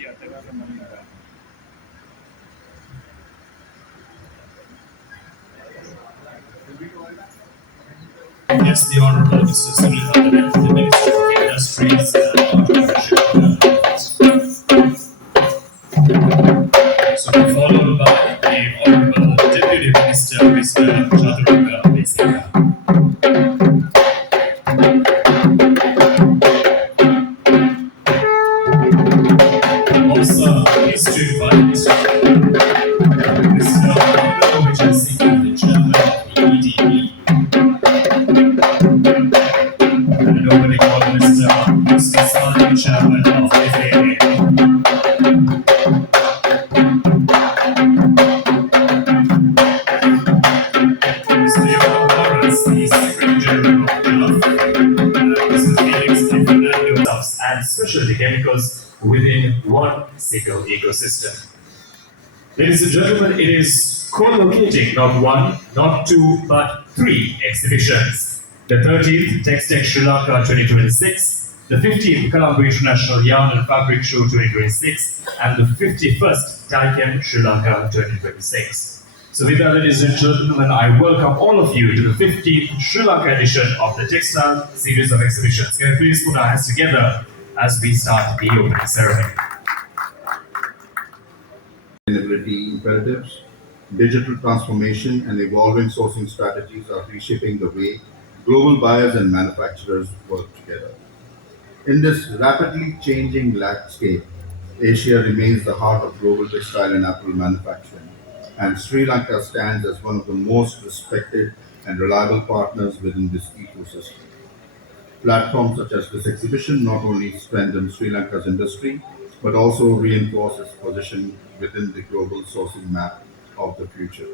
Yes, the Honorable Mr. Sunil Thakur, the Minister of Industries and Entrepreneurship. So followed by the Honorable Deputy Minister, Mr. Chaturanga Besinga. Also, pleased to invite Mr. Honorable Vijay the Chairman of the EDB. And nobody called Mr. Mustasani, Chairman of FAA. Mr. Yohan Lawrence, the Secretary General of JAF, Mr. Felix and Fernando, and specialty chemicals within one single ecosystem. Ladies and gentlemen, it is co-locating not one, not two, but three exhibitions. The 13th Textech Sri Lanka 2026, the 15th Colombo International Yarn and Fabric Show 2026, and the 51st Taiken Sri Lanka 2026. So with that, ladies and gentlemen, I welcome all of you to the 15th Sri Lanka edition of the Textile series of exhibitions. Can we please put our hands together as we start the opening ceremony? Sustainability imperatives, digital transformation, and evolving sourcing strategies are reshaping the way global buyers and manufacturers work together. In this rapidly changing landscape, Asia remains the heart of global textile and apparel manufacturing, and Sri Lanka stands as one of the most respected and reliable partners within this ecosystem. Platforms such as this exhibition not only strengthen Sri Lanka's industry, but also reinforce its position within the global sourcing map of the future.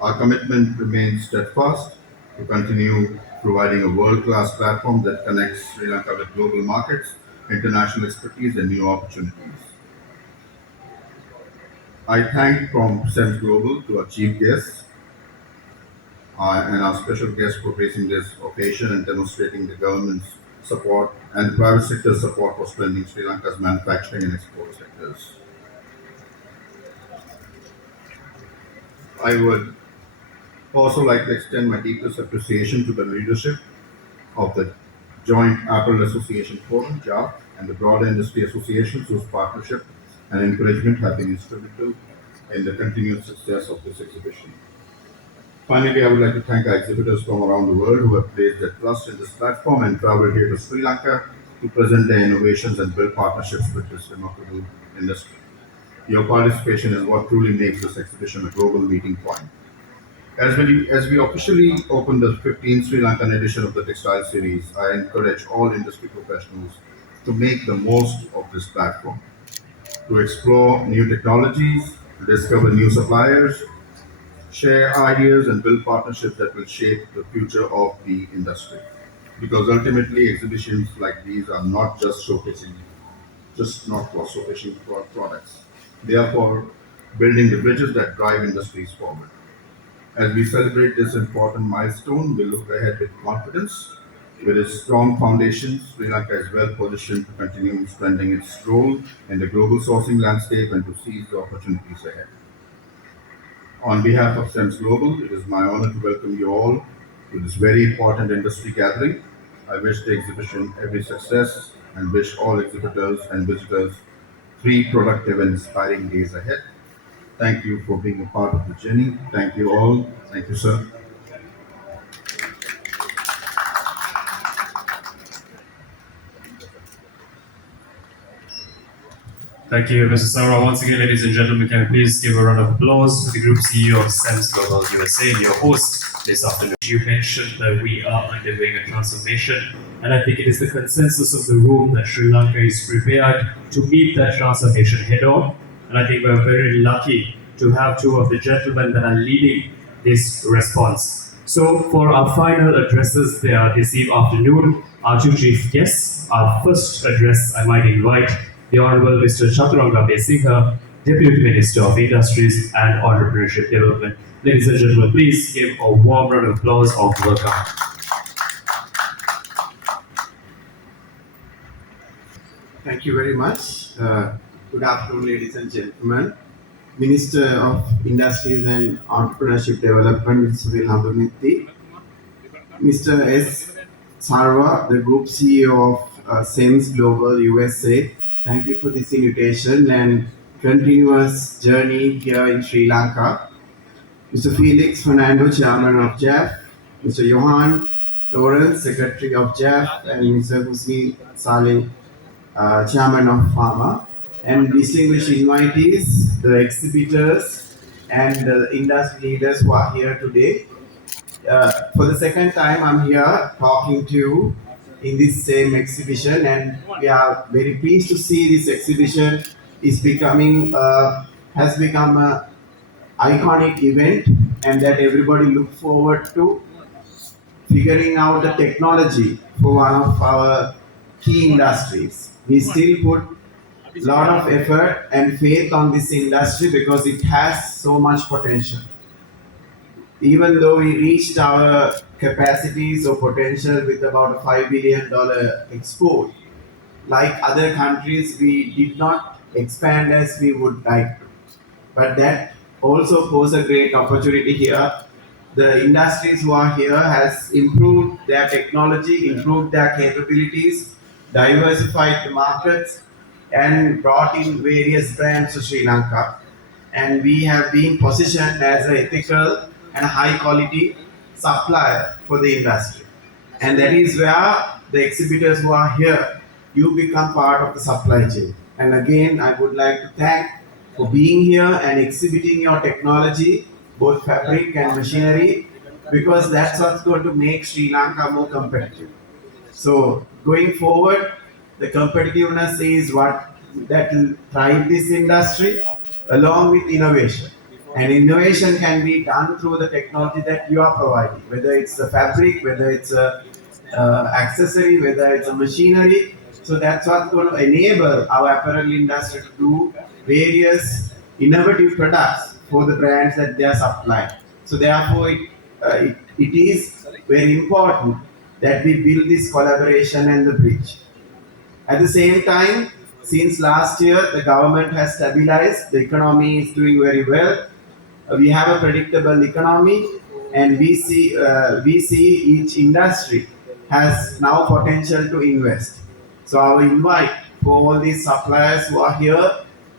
Our commitment remains steadfast to continue providing a world-class platform that connects Sri Lanka with global markets, international expertise, and new opportunities. I thank from SEMS Global to our chief guests and our special guests for gracing this occasion and demonstrating the government's support and private sector support for strengthening Sri Lanka's manufacturing and export sectors. I would also like to extend my deepest appreciation to the leadership of the Joint Apparel Association Forum, JAF, and the broader industry associations whose partnership and encouragement have been instrumental in the continued success of this exhibition. Finally, I would like to thank our exhibitors from around the world who have placed their trust in this platform and traveled here to Sri Lanka to present their innovations and build partnerships with this remarkable industry. Your participation is what truly makes this exhibition a global meeting point. As we officially open the 15th Sri Lankan edition of the Textile Series, I encourage all industry professionals to make the most of this platform, to explore new technologies, to discover new suppliers, share ideas, and build partnerships that will shape the future of the industry. Because ultimately, exhibitions like these are not just not for showcasing products. They are for building the bridges that drive industries forward. As we celebrate this important milestone, we look ahead with confidence. With its strong foundations, Sri Lanka is well positioned to continue strengthening its role in the global sourcing landscape and to seize the opportunities ahead. On behalf of SEMS Global, it is my honor to welcome you all to this very important industry gathering. I wish the exhibition every success and wish all exhibitors and visitors 3 productive and inspiring days ahead. Thank you for being a part of the journey. Thank you all. Thank you, sir. Thank you, Mr. Saura. Once again, ladies and gentlemen, can we please give a round of applause to the Group CEO of SEMS Global USA, your host this afternoon. You mentioned that we are undergoing a transformation, and I think it is the consensus of the room that Sri Lanka is prepared to meet that transformation head on. And I think we're very lucky to have 2 of the gentlemen that are leading this response. So, for our final addresses there this afternoon, our 2 chief guests, our first address, I might invite the Honorable Mr. Chaturanga Besinga, Deputy Minister of Industries and Entrepreneurship Development. Ladies and gentlemen, please give a warm round of applause of welcome. Thank you very much. Good afternoon, ladies and gentlemen. Minister of Industries and Entrepreneurship Development, Mr. Vilhandunetti, Mr. S. Sarva, the Group CEO of SEMS Global USA. Thank you for this invitation and continuous journey here in Sri Lanka. Mr. Felix Fernando, Chairman of JAF, Mr. Johan Lawrence, Secretary of JAF, and Mr. Husni Saleh, Chairman of Pharma, and distinguished invitees, the exhibitors, and the industry leaders who are here today. For the second time, I'm here talking to you in this same exhibition, and we are very pleased to see this exhibition is has become a iconic event, and that everybody look forward to figuring out the technology for one of our key industries. We still put a lot of effort and faith on this industry because it has so much potential. Even though we reached our capacities or potential with about a $5 billion export, like other countries, we did not expand as we would like to. But that also poses a great opportunity here. The industries who are here has improved their technology, improved their capabilities, diversified the markets, and brought in various brands to Sri Lanka. And we have been positioned as an ethical and high quality supplier for the industry. And that is where the exhibitors who are here, you become part of the supply chain. And again, I would like to thank for being here and exhibiting your technology, both fabric and machinery, because that's what's going to make Sri Lanka more competitive. So going forward, the competitiveness is what that will drive this industry along with innovation. And innovation can be done through the technology that you are providing, whether it's a fabric, whether it's a accessory, whether it's a machinery. So that's what's going to enable our apparel industry to do various innovative products for the brands that they are supplying. So therefore, it is very important that we build this collaboration and the bridge. At the same time, since last year, the government has stabilized, the economy is doing very well. We have a predictable economy, and we see each industry has now potential to invest. So our invite for all these suppliers who are here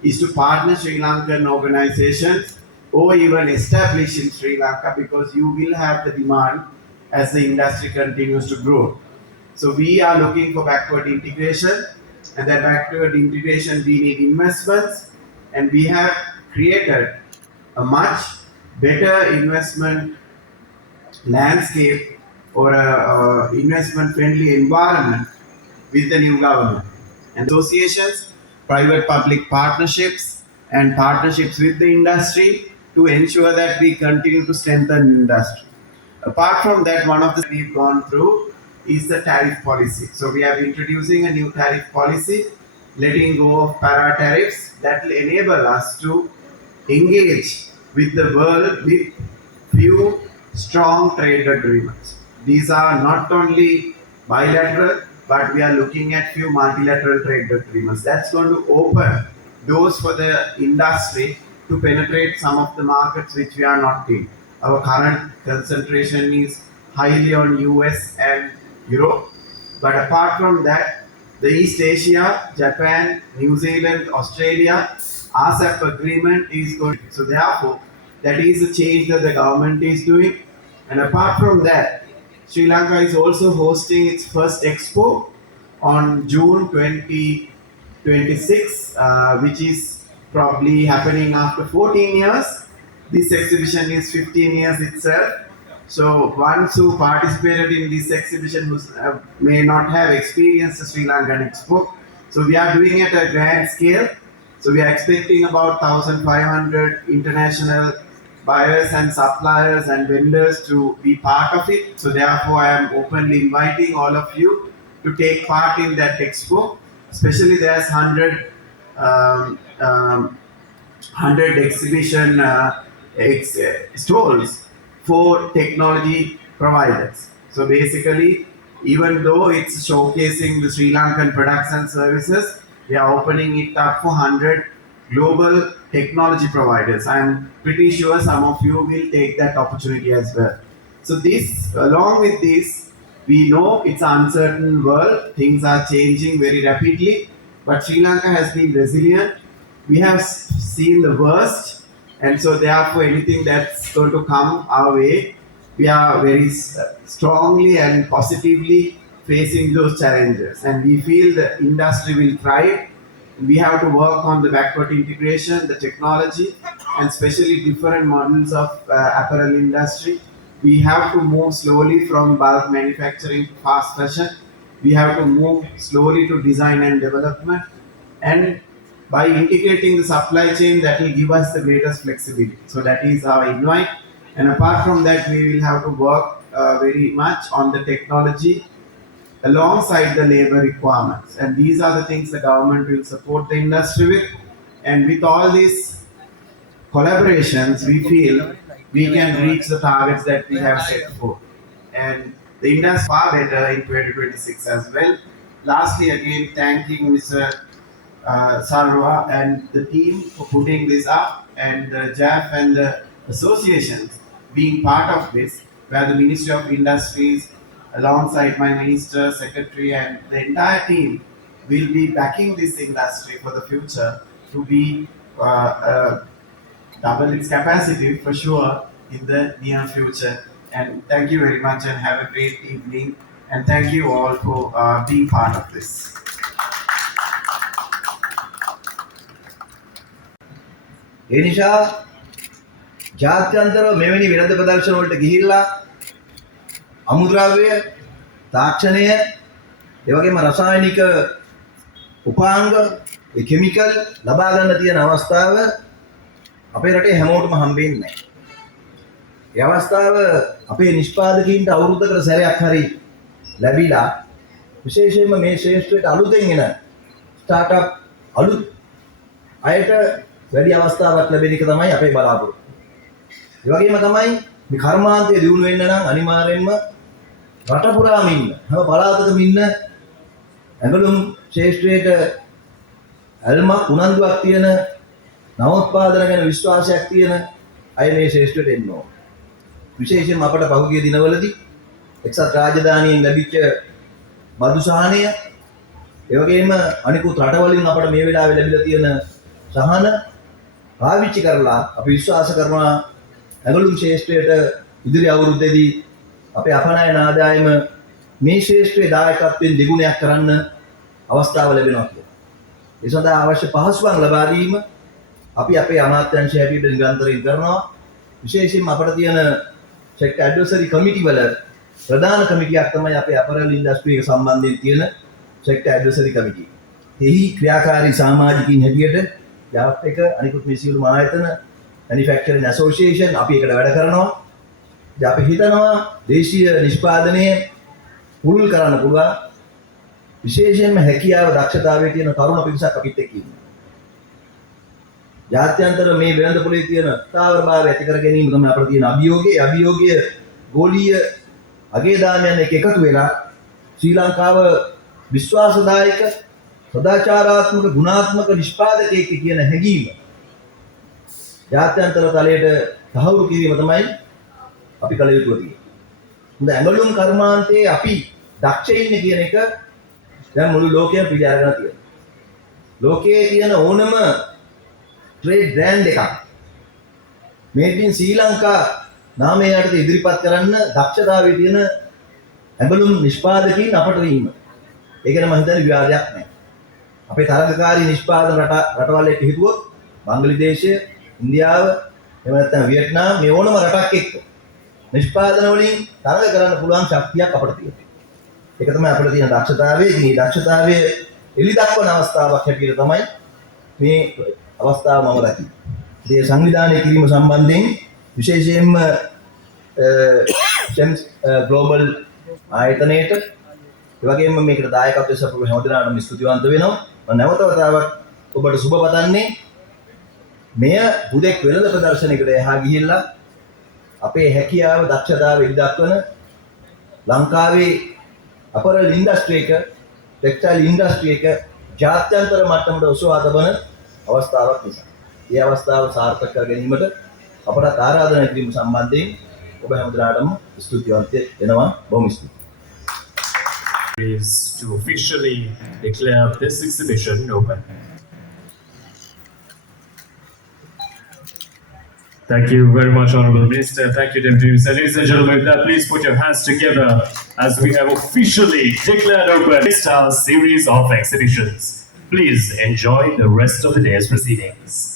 is to partner Sri Lankan organizations or even establish in Sri Lanka because you will have the demand as the industry continues to grow. So we are looking for backward integration, and that backward integration we need investments, and we have created a much better investment landscape or a investment friendly environment with the new government. And associations, private public partnerships, and partnerships with the industry to ensure that we continue to strengthen industry. Apart from that, one of the we've gone through is the tariff policy. So we are introducing a new tariff policy, letting go of para tariffs that will enable us to engage with the world with few strong trade agreements. These are not only bilateral, but we are looking at few multilateral trade agreements. That's going to open doors for the industry to penetrate some of the markets which we are not in. Our current concentration is highly on US and Europe. But apart from that, the East Asia, Japan, New Zealand, Australia, RCEP agreement is going. So therefore, that is a change that the government is doing. And apart from that, Sri Lanka is also hosting its first expo on June 2026, which is probably happening after 14 years. This exhibition is 15 years itself. So ones who participated in this exhibition may not have experienced the Sri Lankan Expo. So we are doing it at a grand scale. So we are expecting about 1,500 international buyers and suppliers and vendors to be part of it. So therefore, I am openly inviting all of you to take part in that expo. Especially there's 100 exhibition stalls for technology providers. So basically, even though it's showcasing the Sri Lankan products and services, we are opening it up for 100 global technology providers. I'm pretty sure some of you will take that opportunity as well. So this, along with this, we know it's an uncertain world. Things are changing very rapidly, but Sri Lanka has been resilient. We have seen the worst, and so therefore anything that's going to come our way, we are very strongly and positively facing those challenges, and we feel the industry will thrive. We have to work on the backward integration, the technology, and especially different models of apparel industry. We have to move slowly from bulk manufacturing to fast fashion. We have to move slowly to design and development, and by integrating the supply chain, that will give us the greatest flexibility. So that is our invite. And apart from that, we will have to work very much on the technology alongside the labor requirements. And these are the things the government will support the industry with. And with all these collaborations, we feel we can reach the targets that we have set forth. And the industry far better in 2026 as well. Lastly, again, thanking Mr. Sarwa and the team for putting this up, and JAF and the associations being part of this, where the Ministry of Industries, alongside my minister, secretary, and the entire team, will be backing this industry for the future to be double its capacity for sure in the near future. And thank you very much, and have a great evening. And thank you all for being part of this. ඒ නිසා ජාත්‍යන්තරව මෙවැනි වෙළඳ ප්‍රදර්ශන වලට ගිහිල්ලා අමුද්‍රව්‍ය තාක්ෂණය ඒ වගේම රසායනික උපාංග ඒ chemical ලබා ගන්න තියෙන අවස්ථාව අපේ රටේ හැමෝටම හම්බෙන්නේ නැහැ. ඒ අවස්ථාව අපේ නිෂ්පාදකීන්ට අවුරුද්දකට සැරයක් හරි ලැබිලා විශේෂයෙන්ම මේ ශ්‍රේෂ්ඨයට අලුතෙන් එන ස්ටාර්ට්අප් අලුත් අයට වැඩි අවස්ථාවක් ලැබෙන එක තමයි අපේ බලාපොරොත්තු. ඒ වගේම තමයි මේ කර්මාන්තය දියුණු වෙන්න නම් අනිවාර්යෙන්ම රට පුරාම ඉන්න හැම පළාතකම ඉන්න ඇඟලුම් ශේෂ්ත්‍රයට අල්මක් උනන්දුවක් තියෙන නවෝත්පාදන ගැන විශ්වාසයක් තියෙන අය මේ ශේෂ්ත්‍රයට එන්න ඕන. විශේෂයෙන්ම අපට පහුගිය දිනවලදී එක්සත් රාජධානියෙන් ලැබිච්ච බදු සහනය ඒ වගේම අනිකුත් රටවලින් අපට මේ වෙලාවේ ලැබිලා තියෙන සහන පාවිච්චි කරලා අපි විශ්වාස කරනවා ඇඟලුම් ශේෂ්ත්‍රයට ඉදිරි අවුරුද්දේදී අපේ අපනයන ආදායම මේ ශේෂ්ත්‍රයේ දායකත්වයෙන් දෙගුණයක් කරන්න අවස්ථාව ලැබෙනවා කියලා. ඒ සඳහා අවශ්‍ය පහසුකම් ලබා දීම අපි අපේ අමාත්‍යාංශය හැටියට නිරන්තරයෙන් කරනවා. විශේෂයෙන්ම අපට තියෙන සෙක්ටර් ඇඩ්වයිසරි කමිටි වල ප්‍රධාන කමිටියක් තමයි අපේ අපරල් ඉන්ඩස්ට්‍රි එක සම්බන්ධයෙන් තියෙන සෙක්ටර් ඇඩ්වයිසරි කමිටිය. එහි ක්‍රියාකාරී සමාජිකින් හැටියට ජාප් එක අනිකුත් මේ සියලුම ආයතන මැනුෆැක්චරින් ඇසෝසියේෂන් අපි එකට වැඩ කරනවා. ඉතින් අපි හිතනවා දේශීය නිෂ්පාදනය පුරුල් කරන්න පුළුවන්. විශේෂයෙන්ම හැකියාව දක්ෂතාවයේ තියෙන තරුණ පිරිසක් අපිත් එක්ක ඉන්නවා. ජාත්‍යන්තර මේ වෙළඳ පොලේ තියෙන ස්ථාවරභාවය ඇති කර ගැනීම තමයි අපිට තියෙන අභියෝගය. අභියෝගය ගෝලීය අගේ දාමයන් එක එකතු වෙලා ශ්‍රී ලංකාව විශ්වාසදායක සදාචාරාත්මක ගුණාත්මක නිෂ්පාදකයෙක් කියන හැඟීම ජාත්‍යන්තර තලයට තහවුරු කිරීම තමයි අපි කළ යුතු තියෙන්නේ. හොඳ ඇඟලුම් කර්මාන්තයේ අපි දක්ෂ ඉන්නේ කියන එක දැන් මුළු ලෝකයම පිළි අරගෙන තියෙනවා. ලෝකයේ තියෙන ඕනම ට්‍රේඩ් බ්‍රෑන්ඩ් එකක් මේඩ් ඉන් ශ්‍රී ලංකා නාමය යටතේ ඉදිරිපත් කරන්න දක්ෂතාවයේ තියෙන ඇඟලුම් නිෂ්පාදකයින් අපට ඉන්න. ඒක නම් මම හිතන්නේ විවාදයක් නැහැ. අපේ තරඟකාරී නිෂ්පාදන රටවල් එක්ක හිතුවොත් බංග්ලාදේශය, ඉන්දියාව, එහෙම නැත්නම් වියට්නාම් මේ ඕනම රටක් එක්ක නිෂ්පාදන වලින් තරඟ කරන්න පුළුවන් ශක්තියක් අපිට තියෙනවා. ඒක තමයි අපිට තියෙන දක්ෂතාවය. ඉතින් මේ දක්ෂතාවය එලි දක්වන අවස්ථාවක් හැටියට තමයි මේ අවස්ථාව මම දකින්නේ. ඉතින් සංවිධානය කිරීම සම්බන්ධයෙන් විශේෂයෙන්ම සෙම්ස් ග්ලෝබල් ආයතනයේට ඒ වගේම මේකට දායකත්වය සපුරු හැමදෙනාටම ස්තුතිවන්ත වෙනවා. මම නැවත වතාවක් ඔබට සුබ පතන්නේ මෙය හුදෙක් වෙළඳ ප්‍රදර්ශනයකට එහා ගිහිල්ලා අපේ හැකියාව දක්ෂතාව එලි දක්වන ලංකාවේ අපරල් ඉන්ඩස්ට්‍රි එක, ටෙක්ස්ටයිල් ඉන්ඩස්ට්‍රි එක ජාත්‍යන්තර මට්ටමට ඔසවා තබන අවස්ථාවක් නිසා. මේ අවස්ථාව සාර්ථක කර ගැනීමට අපට ආරාධනා කිරීම සම්බන්ධයෙන් ඔබ හැමදෙනාටම ස්තුතිවන්ත වෙනවා. බොහොම ස්තුතියි. Is to officially declare this exhibition open. Thank you very much, Honorable Minister. Thank you, Deputy Minister. Ladies and gentlemen, with that, please put your hands together as we have officially declared open this series of exhibitions. Please enjoy the rest of the day's proceedings.